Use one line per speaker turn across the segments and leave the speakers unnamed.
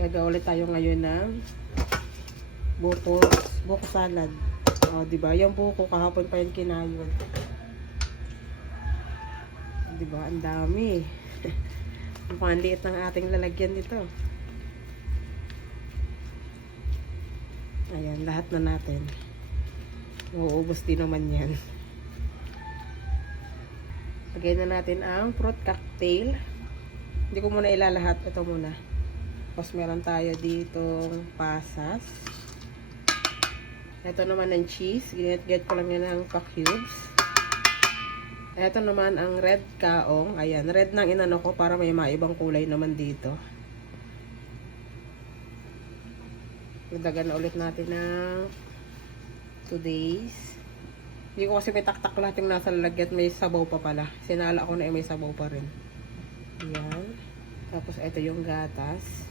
Gagawa ulit tayo ngayon ng buko, buko salad. O, di ba? Yung buko kahapon pa yung kinayod. Di ba? Ang dami. Mukhang liit ng ating lalagyan dito. Ayan, lahat na natin. Uuubos din naman yan. Lagay na natin ang fruit cocktail. Hindi ko muna ilalahat. Ito muna. Tapos meron tayo ditong pasas. Ito naman ang cheese. Ginit-get ko lang yan ng pa-cubes. Ito naman ang red kaong. Ayan, red nang inano ko para may maibang kulay naman dito. Dagdagan na ulit natin ng 2 days. Hindi ko kasi may taktak lahat yung nasa lalagyan. May sabaw pa pala. Sinala ko na eh, may sabaw pa rin. Ayan. Tapos ito yung gatas.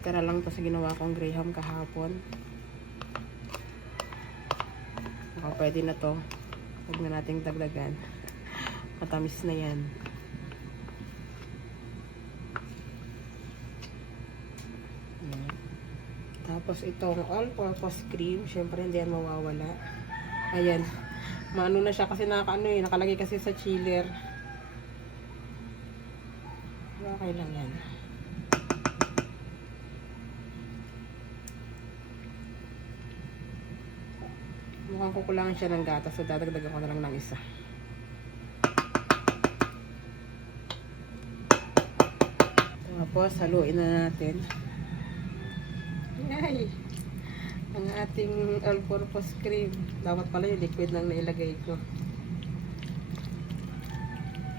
Tara lang to sa ginawa kong graham kahapon. Baka pwede na to. Huwag na nating dagdagan. Matamis na yan. Tapos itong all-purpose cream, syempre hindi yan mawawala. Ayan. Maano na siya kasi nakaano eh, nakalagay kasi sa chiller. Okay lang yan. Mukhang kukulangan siya ng gatas so dadagdagan ko na lang ng isa. Tapos haluin na natin. Ay! Ang ating all-purpose cream. Dapat pala yung liquid lang nailagay ko.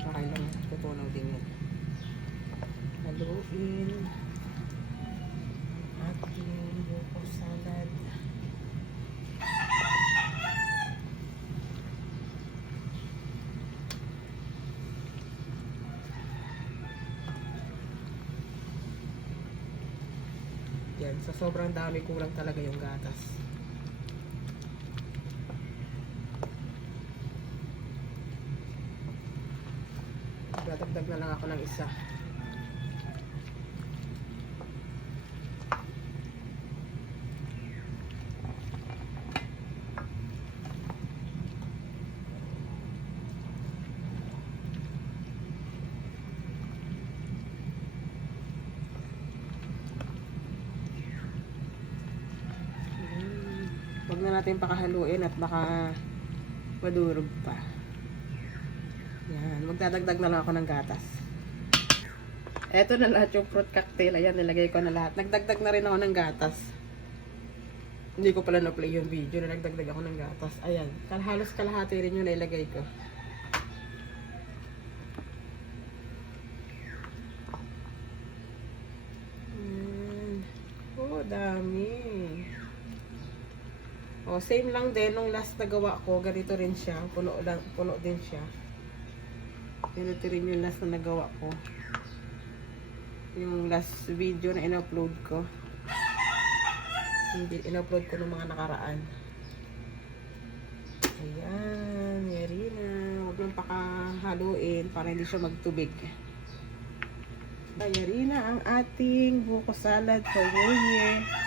Okay lang. Tutunaw din yan. Haluin. Ating buko salad. Yan, sa sobrang dami kulang talaga yung gatas. Dadagdag na lang ako ng isa. Huwag na natin pakahaluin at baka madurog pa. Yan. Magdadagdag na lang ako ng gatas. Eto na lahat yung fruit cocktail. Ayan, nilagay ko na lahat. Nagdagdag na rin ako ng gatas. Hindi ko pala na-play yung video na nagdagdag ako ng gatas. Ayan. Halos kalahati rin yung nailagay ko. Mm. Oh, dami. Oh, same lang din nung last na gawa ko, ganito rin siya. Puno lang, puno din siya. Ganito rin yung last na nagawa ko. Yung last video na in-upload ko. Hindi, in-upload ko ng mga nakaraan. Ayan, yari na. Huwag lang pakahaluin para hindi siya magtubig. Yari na ang ating buko salad for New Year.